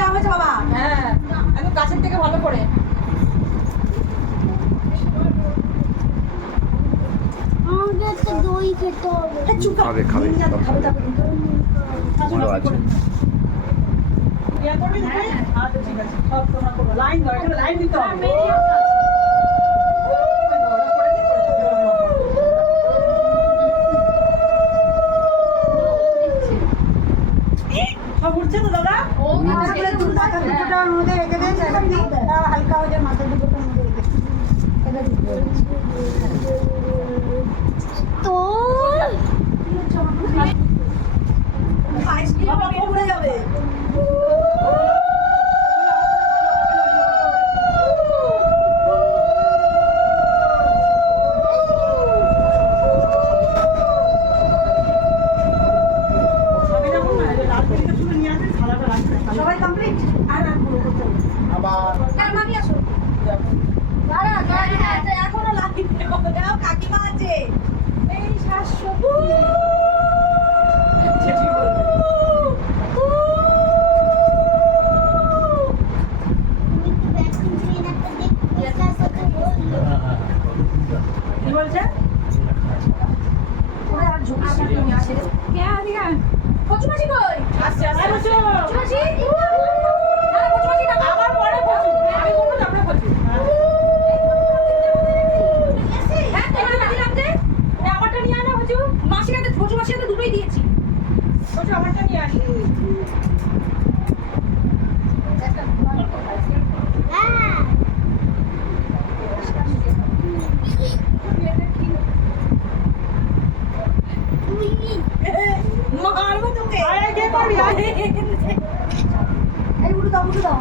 না হয়েছে বাবা। হ্যাঁ একদম কাছের থেকে ভালো করে। আমাকে একটা দই খেতে হবে। খাবে খাবে আমারও আছে। ইয়া করবি তুমি? আচ্ছা ঠিক আছে, সব তোমরা করো। লাইন দাও, এখানে লাইন দিতে হবে। সব উঠছে তো দাদা? দুটোটার মধ্যে রেখে দিয়েছে, হালকা হয়ে যায় মাথা দুটোটার মধ্যে রেখে তো আইসক্রিম পড়ে যাবে। সবাই কমপ্লিট। আর মামি আসো। এখনো লাগি কাকিমা আছে এই শাশুড়ি। কি বলছে? কচুমাছি কই? আসছে আসছে। কচুমাছি? আবার পরে বসু। আমি বলবো তারপরে বসু। হ্যাঁ তোমার দিলাম যে আমারটা নিয়ে আনো বসু। মাসির হাতে কচুমাছির হাতে দুটোই দিয়েছি। বসু আমারটা নিয়ে আসি। মারবো তোকে। আরে কে করবি? এই উঠে দাও উঠে দাও।